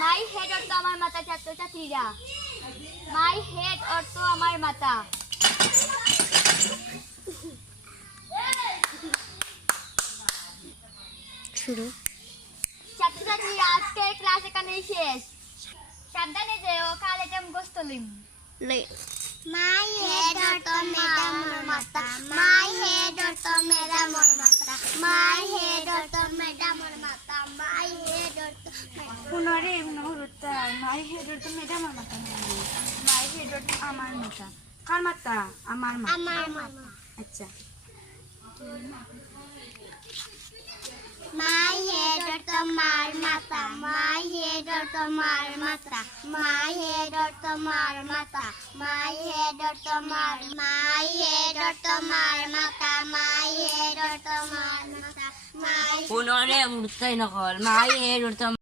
My head অর্থ আমার মাথা ছাত্রছাত্রীরা। মাই হেড অর্থ আমার মাথা। শুরু। ছাত্রছাত্রীরা আজকের ক্লাস এখানেই শেষ। সাবধানে যেও, কাল এটা মুখস্থ লিম। মাই হেড অর্থ ম্যাডামের মাথা। মাই হেড অর্থ ম্যাডামের মাথা। মাই হেড অর্থ ম্যাডামের মাথা। মাই হেড অর্থ পুনরে মুহূর্তে মাই হেড অর্থ ম্যাডামের মাথা। মাই হেড অর্থ আমার মাথা। কার মাথা? আমার মাথা। আমার মাথা। আচ্ছা। মাই হেড অর্থ মার মাথা। মাই হেড অর্থ মার মাথা। মাই হেড অর্থ মার মাথা। মাই হেড অর্থ মার। মাই হেড অর্থ মার মাথা। মাই হেড অর্থ মার মাথা। মাই পুনরে উঠতেই নকল মাই হেড উঠতে